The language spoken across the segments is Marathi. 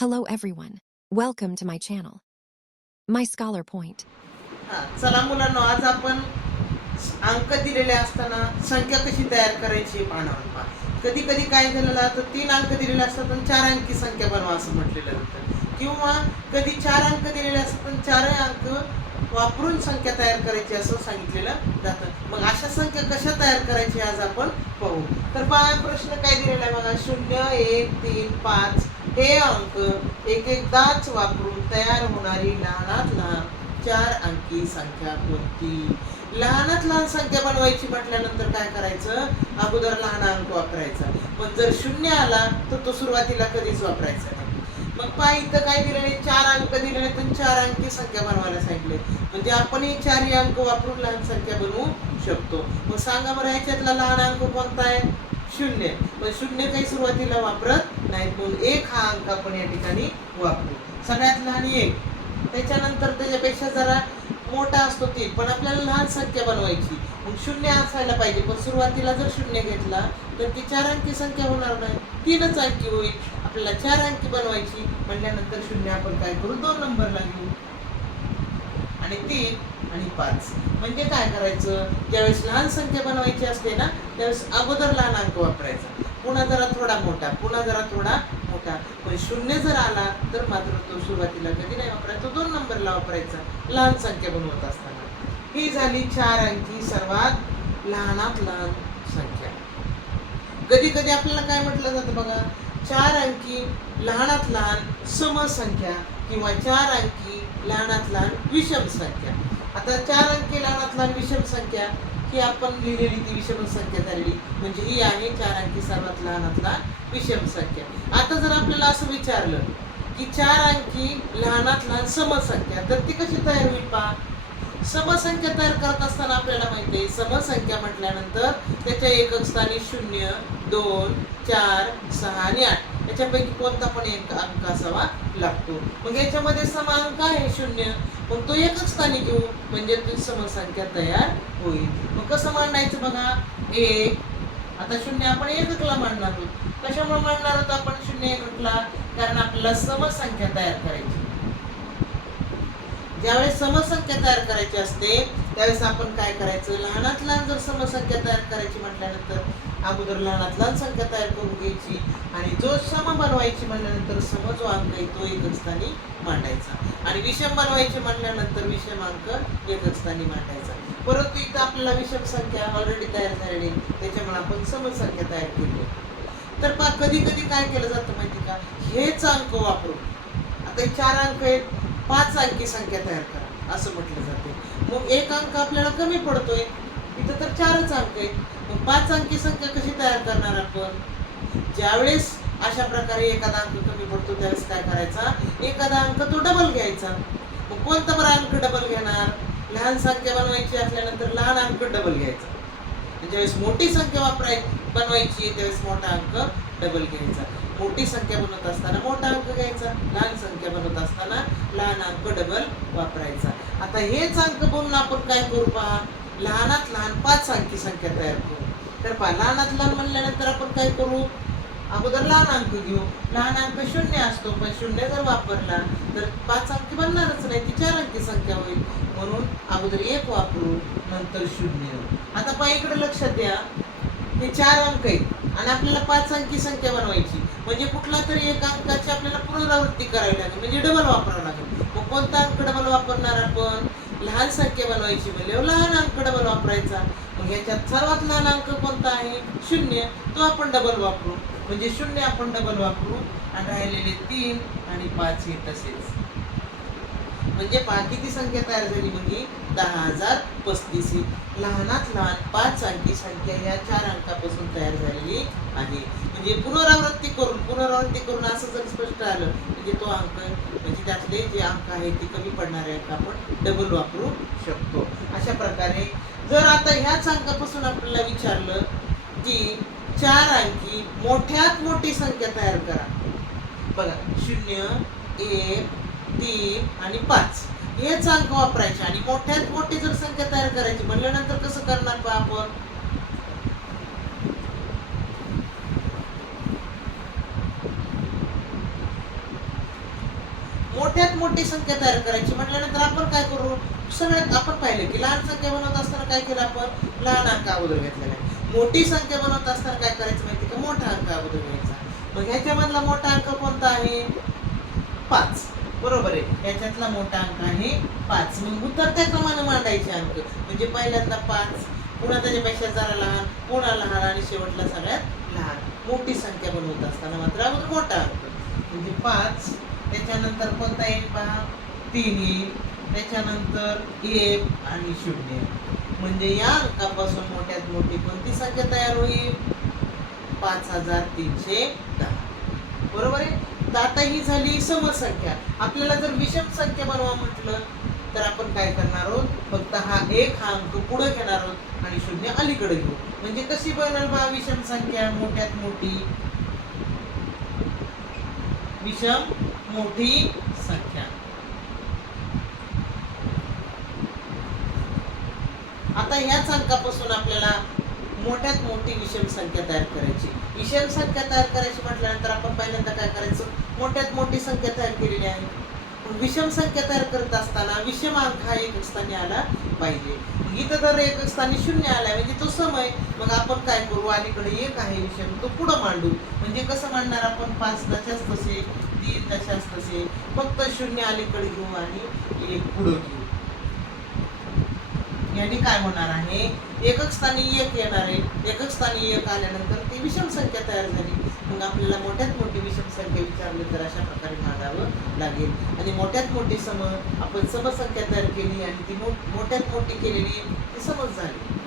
Hello everyone. Welcome to my channel. My Scholar Point. हा, चला मुलांनो आज आपण अंक दिलेले असताना संख्या कशी तयार करायची पाहणार कधी कधी काय झालेलं तर तीन अंक दिलेले असतात आणि चार अंकी संख्या बनवा असं म्हटलेलं जातं किंवा कधी चार अंक दिलेले असतात आणि चारही अंक वापरून संख्या तयार करायची असं सांगितलेलं जातं मग अशा संख्या कशा तयार करायची आज आपण पाहू तर पहा प्रश्न काय दिलेला आहे बघा शून्य एक तीन पाच हे अंक एक एकदाच वापरून तयार होणारी लहानात लहान चार अंकी संख्या कोणती लहानात लहान संख्या बनवायची म्हटल्यानंतर काय करायचं? अगोदर लहान अंक वापरायचा. पण जर शून्य आला तर तो सुरुवातीला कधीच वापरायचा नाही. मग पाय इथं काय दिलेले चार अंक दिलेले तर चार अंकी संख्या बनवायला सांगितले. म्हणजे आपण हे चारही अंक वापरून लहान संख्या बनवू शकतो. मग सांगा बरं ह्याच्यातला लहान अंक कोणता आहे? शून्य. पण शून्य काही सुरुवातीला वापरत नाहीत. म्हणून एक हा अंक आपण या ठिकाणी वापरू. सगळ्यात लहान एक. त्याच्यानंतर त्याच्यापेक्षा जरा मोठा असतो तीन पण आपल्याला लहान संख्या बनवायची. मग शून्य असायला पाहिजे. पण सुरुवातीला जर शून्य घेतला तर ती चार अंकी संख्या होणार नाही. तीनच अंकी होईल. आपल्याला चार अंकी बनवायची. म्हणल्यानंतर शून्य आपण काय करू? दोन नंबरला घेऊ आणि तीन आणि पाच. म्हणजे काय करायचं? ज्यावेळेस लहान संख्या बनवायची असते ना त्यावेळेस अगोदर लहान अंक वापरायचा. पुन्हा जरा थोडा मोठा पुन्हा जरा थोडा मोठा. पण शून्य जर आला तर मात्र तो सुरुवातीला कधी नाही वापरायचा. तो दोन नंबरला वापरायचा लहान संख्या बनवत असताना. ही झाली चार अंकी. सर्वात लहानात लहान संख्या. कधी कधी आपल्याला काय म्हटलं जातं बघा? चार अंकी लहानात लहान समसंख्या. किंवा चार अंकी लहानातला विषम संख्या. आता चार अंकी लहानातला विषम संख्या ही आपण लिहिलेली ती विषम संख्या झालेली. म्हणजे ही आहे चार अंकी सर्वात लहानातला विषम संख्या. आता जर आपल्याला असं विचारलं की चार अंकी लहानात लहान समसंख्या तर ती कशी तयार होईल पहा. समसंख्या तयार करत असताना आपल्याला माहिती आहे समसंख्या म्हटल्यानंतर त्याच्या एकक स्थानी शून्य दोन चार सहा आणि आठ. याच्यापैकी कोणता पण एक अंक असावा लागतो. मग याच्यामध्ये समांक आहे शून्य? मग तो एकच स्थानी घेऊ म्हणजे समसंख्या तयार होईल. मग कसं मांडायचं बघा? एक. आता शून्य आपण एककला मांडणार आहोत. कशामुळे मांडणार आहोत आपण? शून्य एककला. कारण आपल्याला समसंख्या तयार करायची. ज्यावेळेस समसंख्या तयार करायची असते त्यावेळेस आपण काय करायचं? लहानात लहान जर समसंख्या तयार करायची म्हटल्यानंतर अगोदर लहानात लहान संख्या तयार करून घ्यायची आणि जो सम बनवायची म्हणल्यानंतर सम जो अंक आहे तो एकच स्थानी मांडायचा. आणि विषम बनवायचे म्हणल्यानंतर विषम अंक एकच स्थानी मांडायचा. परंतु इथं आपल्याला विषम संख्या ऑलरेडी तयार झालेली त्याच्यामुळे आपण समसंख्या तयार केली तर पा कधी कधी काय केलं जातं माहिती का? हेच अंक वापरून. आता हे चार अंक आहेत. पाच अंकी संख्या तयार करा. असं म्हटलं जाते. मग एक अंक आपल्याला कमी पडतोय. इथं तर चारच अंक आहेत. पाच अंकी संख्या कशी तयार करणार आपण? ज्यावेळेस अशा प्रकारे एखादा अंक कमी पडतो त्यावेळेस काय करायचा? एखादा अंक तो डबल घ्यायचा. मग कोणता बरा अंक डबल घेणार? लहान संख्या बनवायची असल्यानंतर लहान अंक डबल घ्यायचा. ज्यावेळेस मोठी संख्या वापराय बनवायची त्यावेळेस मोठा अंक डबल घ्यायचा. मोठी संख्या बनवत असताना मोठा अंक घ्यायचा. लहान संख्या बनवत असताना लहान अंक डबल वापरायचा. आता हेच अंक बनवून आपण काय करू पहा? लहानात लहान पाच अंकी संख्या तयार करू. तर पहा लहानात लहान म्हणल्यानंतर आपण काय करू? अगोदर लहान अंक घेऊ. लहान अंक शून्य असतो पण शून्य जर वापरला तर पाच अंकी बनणारच नाही ती चार अंकी संख्या होईल. म्हणून अगोदर एक वापरू नंतर शून्य. आता पहा इकडे लक्ष द्या. हे चार अंक आहेत आणि आपल्याला पाच अंकी संख्या बनवायची. म्हणजे कुठला तरी एक अंकाची आपल्याला पुनरावृत्ती करावी लागेल म्हणजे डबल वापरावं लागेल. मग कोणता अंक डबल वापरणार आपण? लहान संख्या बनवायची म्हणजे लहान अंक डबल वापरायचा. मग ह्याच्यात सर्वात लहान अंक कोणता आहे? शून्य. तो आपण डबल वापरू. म्हणजे शून्य आपण डबल वापरू. आणि राहिलेले तीन आणि पाच हे तसेच. म्हणजे बाकीची किती संख्या तयार झाली? म्हणजे दहा हजार पस्तीस ही. लहानात लहान पाच अंकी संख्या या चार अंकापासून तयार झालेली आहे. म्हणजे पुनरावृत्ती करून पुनरावृत्ती करून असं जर स्पष्ट आलं म्हणजे तो अंक म्हणजे त्यातले जे अंक आहेत ते कमी पडणारे अंक आपण डबल वापरू शकतो. अशा प्रकारे जर आता ह्याच अंकापासून आपल्याला विचारलं की चार अंकी मोठ्यात मोठी संख्या तयार करा. बघा शून्य एक तीन आणि पाच. हेच अंक वापरायचे आणि मोठ्यात मोठी जर संख्या तयार करायची म्हणल्यानंतर कसं करणार आपण? मोठ्यात मोठी संख्या तयार करायची. म्हटल्यानंतर आपण काय करू? सगळ्यात आपण पाहिलं की लहान संख्या बनवत असताना काय केलं आपण? लहान अंक अगोदर घेतलेला आहे मोठी संख्या बनवत असताना काय करायचं माहिती का? मोठा अंक अगोदर घ्यायचा. मग ह्याच्यामधला मोठा अंक कोणता आहे? पाच. बरोबर आहे. याच्यातला मोठा अंक आहे पाच. मग उतरत्या क्रमाने मांडायचे अंक. म्हणजे पहिल्यांदा पाच पुन्हा त्याच्यापेक्षा जरा लहान पुन्हा लहान आणि शेवटला सगळ्यात लहान. मोठी संख्या बनवत असताना मात्र अगोदर मोठा अंक. म्हणजे पाच त्याच्यानंतर कोणता येईल पहा? तीन येईल त्याच्यानंतर एक आणि शून्य. म्हणजे या अंकापासून मोठ्यात मोठी कोणती संख्या तयार होईल? पाच हजार तीनशे दहा. बरोबर आहे? तर आता ही झाली समसंख्या आपल्याला जर विषम संख्या बनवा म्हटलं तर आपण काय करणार आहोत? फक्त हा एक हा अंक पुढे घेणार आहोत आणि शून्य अलीकडे घेऊ. म्हणजे कशी बनल बा विषम संख्या? मोठ्यात मोठी. विषम मोठी संख्या. आता ह्याच अंकापासून आपल्याला मोठ्यात मोठी विषम संख्या तयार करायची. विषम संख्या तयार करायची म्हटल्यानंतर आपण पहिल्यांदा काय करायचं? मोठ्यात मोठी संख्या तयार केलेली आहे. विषम संख्या तयार करत असताना विषम अंक हा एक स्थानी आला. पाहिजे. इथं जर एक स्थानी शून्य आला म्हणजे तो समय मग आपण काय करू? अलीकडे एक आहे विषय तो पुढं मांडू. म्हणजे कसं मांडणार आपण? पाच दशाच तसे तीन दशाच तसे फक्त शून्य अलीकडे घेऊ आणि एक पुढं घेऊ. याने काय होणार आहे? एकक स्थानी एक येणार आहे. एकक स्थानी एक आल्यानंतर ती विषम संख्या तयार झाली. मग आपल्याला मोठ्यात मोठी विषम संख्या विचारली तर अशा प्रकारे भागावं लागेल. आणि मोठ्यात मोठी सम आपण समसंख्या तयार केली आणि ती मोठ्यात मोठी केलेली ती समज झाली.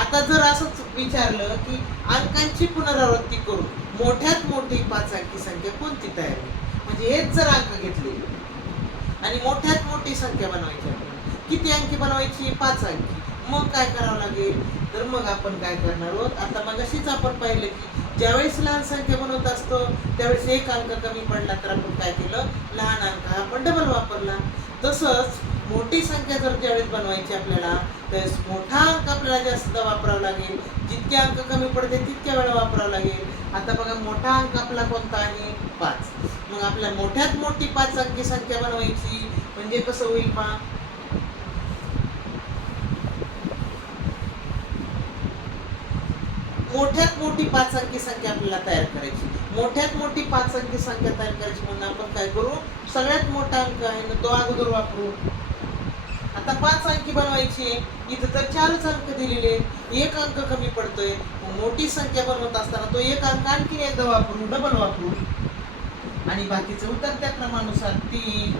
आता जर असंच विचारलं की अंकांची पुनरावृत्ती करून मोठ्यात मोठी पाच अंकी संख्या कोणती तयार होईल? म्हणजे हेच जर अंक घेतले आणि मोठ्यात मोठी संख्या बनवायची किती अंकी बनवायची? पाच अंकी. मग काय करावं लागेल? तर मग आपण काय करणार आहोत? आता मग अशीच आपण पाहिलं की ज्यावेळेस लहान संख्या बनवत असतो त्यावेळेस एक अंक कमी पडला तर आपण काय केलं? लहान अंक हा आपण डबल वापरला. तसंच मोठी संख्या जर ज्यावेळेस बनवायची आपल्याला त्यावेळेस मोठा अंक आपल्याला जास्त वापरावा लागेल. जितके अंक कमी पडते तितक्या वेळा वापरावा लागेल. आता बघा मोठा अंक आपला कोणता आहे? पाच. मग आपल्या मोठ्यात मोठी पाच अंकी संख्या बनवायची. म्हणजे कसं होईल पहा? मोठ्यात मोठी पाच अंकी संख्या आपल्याला तयार करायची. मोठ्यात मोठी पाच अंकी संख्या तयार करायची म्हणून आपण काय करू? सगळ्यात मोठा अंक आहे ना तो अगोदर वापरू. आता पाच अंकी बनवायची आहे. इथं तर चारच अंक दिलेले आहेत. एक अंक कमी पडतोय. मोठी संख्या बनवत असताना तो एक अंक आणखी एकदा वापरू डबल वापरू. आणि बाकीचं उतरत्या क्रमानुसार तीन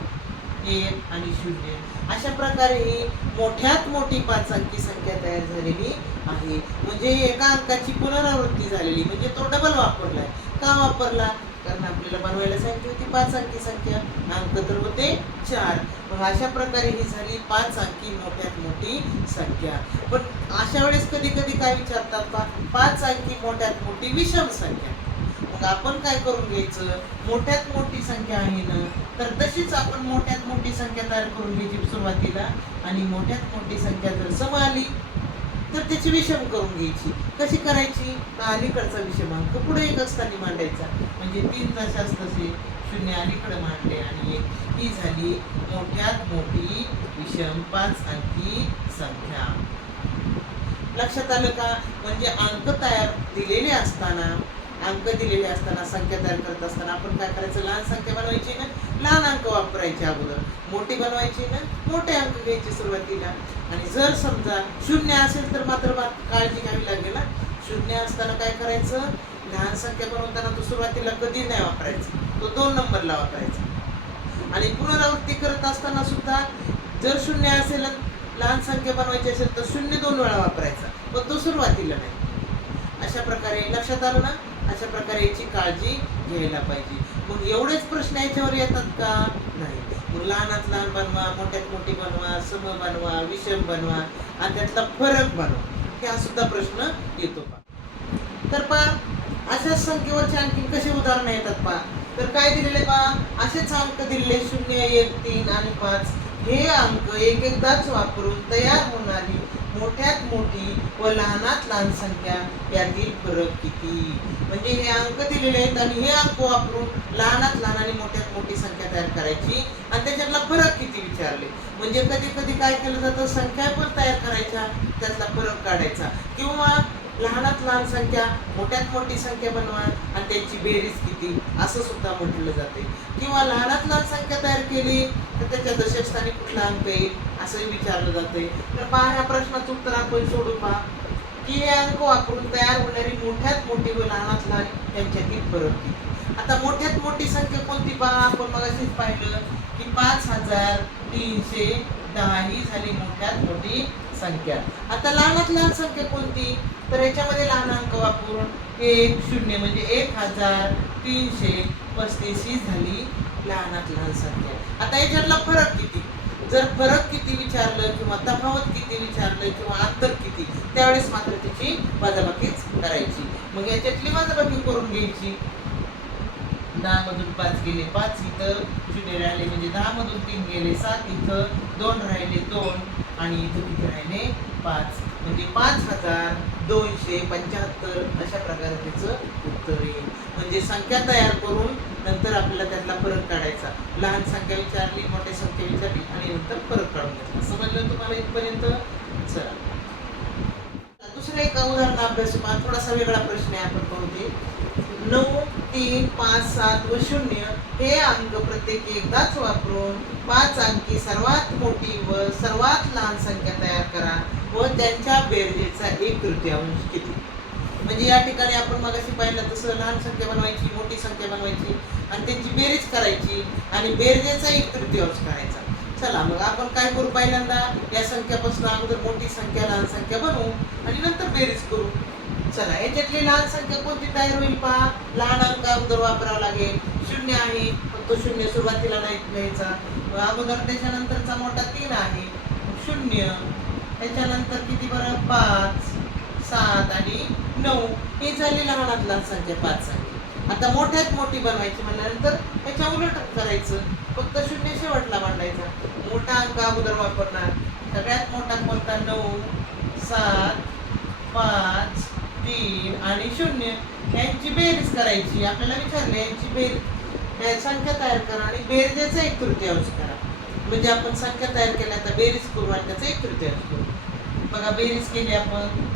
एक आणि शून्य. अशा प्रकारे ही मोठ्यात मोठी पाच अंकी संख्या तयार झालेली आहे. म्हणजे एका अंकाची पुनरावृत्ती झालेली म्हणजे तो डबल वापरलाय. का वापरला? कारण आपल्याला बनवायला सांगितली होती पाच अंकी संख्या. अंक तर होते चार. मग अशा प्रकारे ही झाली पाच अंकी मोठ्यात मोठी संख्या. पण अशा वेळेस कधी कधी काय विचारतात का? पाच अंकी मोठ्यात मोठी विषम संख्या. मग आपण काय करून घ्यायचं? मोठ्यात मोठी संख्या आहे ना तर तशीच आपण मोठ्यात मोठी संख्या तयार करून घ्यायची सुरुवातीला. आणि मोठ्यात मोठी संख्या जर सम आली तर त्याची विषम करून घ्यायची. कशी करायची? अलीकडचा विषमांक पुढे एक असताना मांडायचा. म्हणजे तीन दशास तसे शून्य अलीकडे मांडले आणि एक. ही झाली मोठ्यात मोठी विषम पाच अंकी संख्या. लक्षात आलं का? म्हणजे अंक तयार दिलेले असताना अंक दिलेले असताना संख्या तयार करत असताना आपण काय करायचं? लहान संख्या बनवायची ना? लहान अंक वापरायचे अगोदर. मोठी बनवायची ना? मोठे अंक घ्यायचे सुरुवातीला. आणि जर समजा शून्य असेल तर मात्र काळजी घ्यावी लागेल ना शून्य असताना काय करायचं? लहान संख्या बनवताना तो सुरुवातीला कधी नाही वापरायचा. तो दोन नंबरला वापरायचा. आणि पुनरावृत्ती करत असताना सुद्धा जर शून्य असेल लहान संख्या बनवायची असेल तर शून्य दोन वेळा वापरायचा. पण तो सुरुवातीला नाही. अशा प्रकारे लक्षात आलं ना? अशा प्रकारे याची काळजी घ्यायला पाहिजे. मग एवढेच प्रश्न याच्यावर येतात का? नाही. मग लहानात लहान बनवा मोठ्यात मोठी बनवा सम बनवा विषम बनवा आणि त्यातला फरक बनवा. हा सुद्धा प्रश्न येतो पा तर पा अशाच संख्येवरचे आणखी कसे उदाहरणं येतात पा तर काय दिलेले पा असेच अंक दिलेले शून्य एक तीन आणि पाच. हे अंक एक एकदाच वापरून तयार होणारी मोठ्यात मोठी व लहानात लहान संख्या यातील फरक किती? म्हणजे हे अंक दिलेले आहेत आणि हे अंक वापरून लहानात लहान आणि मोठ्यात मोठी संख्या तयार करायची आणि त्याच्यातला फरक किती विचारले? म्हणजे कधी कधी काय केलं जातं? संख्या पण तयार करायच्या त्यातला फरक काढायचा. किंवा लहानात लहान संख्या मोठ्यात मोठी संख्या बनवा आणि त्यांची बेरीज किती? असं सुद्धा म्हटलं जाते. किंवा लहानात लहान संख्या तयार केली तर त्याच्या दशस्थानी कुठला अंक येईल असंही विचारलं जाते. तर पहा ह्या प्रश्नाचं उत्तर आपण सोडू पहा. की हे अंक वापरून तयार होणारी मोठ्यात मोठी व लहानात लहान यांच्यातील फरक किती? आता मोठ्यात मोठी संख्या कोणती पहा? आपण मग पाहिलं की पाच हजार तीनशे दहा ही झाली मोठ्यात मोठी संख्या. आता लहानात लहान संख्या कोणती? तर याच्यामध्ये लहान अंक वापरून एक शून्य म्हणजे एक हजार तीनशे पस्तीस ही झाली लहानात लहान संख्या. आता याच्यातला फरक किती? जर फरक किती विचारलं किंवा तफावत किती विचारलं किंवा अंतर किती त्यावेळेस मात्र त्याची वजाबाकीच करायची. मग याच्यातली वजाबाकी करून घ्यायची. दहा मधून पाच गेले पाच इथं शून्य राहिले म्हणजे दहा मधून तीन गेले सात इथं दोन राहिले दोन आणि इथं किती राहिले? पाच. म्हणजे पाच हजार दोनशे पंच्याहत्तर अशा प्रकारे त्याचं उत्तर येईल. म्हणजे संख्या तयार करून नंतर आपल्याला त्यातला फरक काढायचा. लहान संख्या विचारली मोठी संख्या विचारली आणि नंतर फरक काढून घ्यायचा समजलं तुम्हाला इथपर्यंत? चला. दुसरं एक उदाहरण अभ्यास थोडासा वेगळा प्रश्न आहे आपण पाहू नऊ तीन पाच सात व शून्य हे अंक प्रत्येकी एकदाच वापरून पाच अंकी सर्वात मोठी व सर्वात लहान संख्या तयार करा व त्यांच्या बेरजेचा एक तृतीयांश किती? म्हणजे या ठिकाणी आपण मगाशी पाहिलं तसं लहान संख्या बनवायची मोठी संख्या बनवायची आणि त्यांची बेरीज करायची आणि बेरजेचा एक तृतीयांश करायचा. चला मग आपण काय करू पहिल्यांदा? या संख्यापासून अगोदर मोठी संख्या लहान संख्या बनवू आणि नंतर बेरीज करू. चला. याच्यातली लहान संख्या कोणती? तयार होईल पहा. लहान अंक अगोदर वापरावा लागेल. शून्य आहे. फक्त तो शून्य सुरुवातीला नाही घ्यायचा अगोदर त्याच्यानंतरचा मोठा तीन आहे. शून्य. त्याच्यानंतर किती बरं? पाच सात आणि नऊ. ही झाली लहानात लहान संख्या पाच संख्या आता मोठ्यात मोठी बनवायची म्हणल्यानंतर त्याच्या उलट करायचं. फक्त शून्य शेवटला मांडायचा. मोठा अंक अगोदर वापरणार. सगळ्यात मोठा कोणता? नऊ सात पाच तीन आणि शून्य यांची बेरीज करायची. आपल्याला विचारले यांची बेरीज संख्या तयार करा आणि बेरजेचा एक तृतीयांश करा. म्हणजे आपण संख्या तयार केल्या तर बेरीज करू आणि त्याचा एक तृतीयांश करू. बघा बेरीज केली आपण.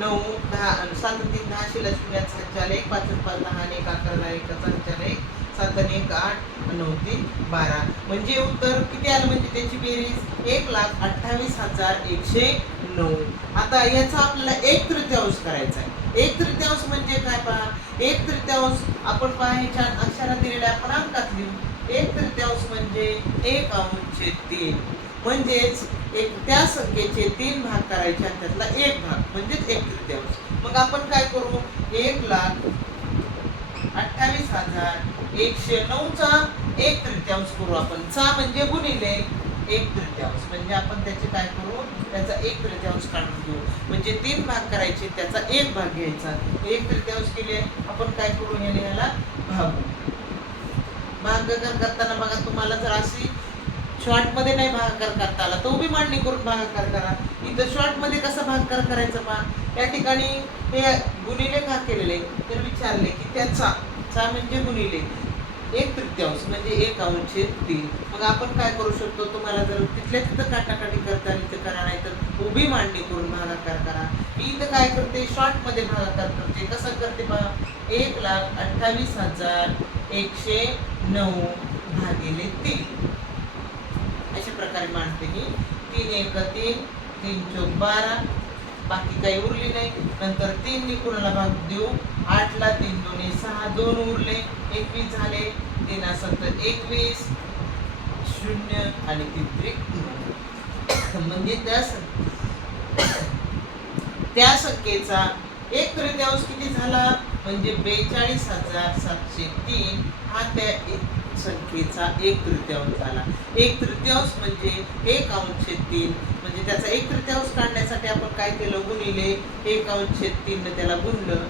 नऊ दहा सात तीन दहा शिला शून्यात संचाल एक पाच पाच दहा आणि एक अकराला एक संचाल एक सात आणि एक आठ. नऊ तीन बारा. म्हणजे उत्तर किती आलं म्हणजे त्याची बेरीज? एक लाख अठ्ठावीस हजार एकशे नऊ. आता याचा आपल्याला एक तृतीयांश करायचा आहे. एक तृतीयांश म्हणजे काय पहा? एक तृतीयांश आपण पहा ह्याच्या अक्षरात दिलेल्या आपण लिहू. एक तृतीयांश म्हणजे एक अंशे तीन. म्हणजेच एक त्या संख्येचे तीन भाग करायचे आणि त्यातला एक भाग म्हणजेच एक तृतीयांश. मग आपण काय करू? एक लाख अठ्ठावीस हजार एकशे नऊचा एक तृतीयांश करू आपण. चा म्हणजे गुणिले एक तृतीयांश म्हणजे आपण त्याचे काय करू? त्याचा एक तृतीयांश काढून घेऊ. म्हणजे तीन भाग करायचे त्याचा एक भाग घ्यायचा. एक तृतीयांश केले आपण काय करू हे लिहायला भाग. भागाकार करताना बघा तुम्हाला जर अशी शॉर्टमध्ये नाही भागाकार करता आला तो बी मांडणी करून भागाकार करा. इथं शॉर्टमध्ये कसा भागाकार करायचा पहा? या ठिकाणी हे गुणिले का केलेले? तर विचारले की त्याचा चा म्हणजे गुणिले. एक तृतीयांश म्हणजे एक अंश तीन. मग आपण काय करू शकतो? तुम्हाला जर तिथल्या तिथं काटाकाटी करता आली तर करा नाही तर उभी मांडणी करून भागाकार करा. मी इथं काय करते? शॉर्टमध्ये भागाकार करते. कसं करते बघा एक लाख अठ्ठावीस हजार एकशे नऊ भागिले तीन. अशा प्रकारे मांडते मी. तीन एक तीन तीन चौक बारा. बाकी काही उरली नाही. नंतर तीन कुणाला भाग देऊ? आठला तीन दोन्ही सहा दोन उरले. एकवीस झाले तीन सत्तर एकवीस शून्य आणि म्हणजे त्या त्या संख्येचा एक तृतीयांश किती झाला? म्हणजे बेचाळीस हजार सातशे तीन हा त्या एक संख्येचा एक तृतीयांश झाला. एक तृतीयांश म्हणजे एक अंशे तीन. म्हणजे त्याचा एक तृतीयांश काढण्यासाठी आपण काय केलं? गुणिले एक अंशे तीन त्याला गुणलं.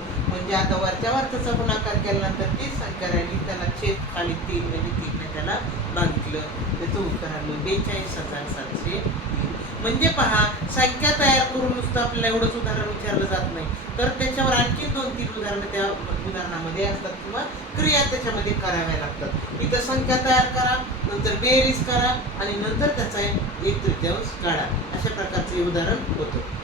म्हणजे आता वरच्या वरचा गुणाकार केल्यानंतर तीच संख्या त्याला छेद खाली तीन म्हणजे तीनने त्याला भागितलं त्याचं उत्तर आलं बेचाळीस हजार सातशे तीन. म्हणजे पहा संख्या तयार करून नुसतं आपल्याला एवढंच उदाहरण विचारलं जात नाही. तर त्याच्यावर आणखी दोन तीन उदाहरणं त्या उदाहरणामध्ये असतात किंवा क्रिया त्याच्यामध्ये कराव्या लागतात. इथं संख्या तयार करा नंतर बेरीज करा आणि नंतर त्याचा एक तृतीयांश काढा. अशा प्रकारचं उदाहरण होतं.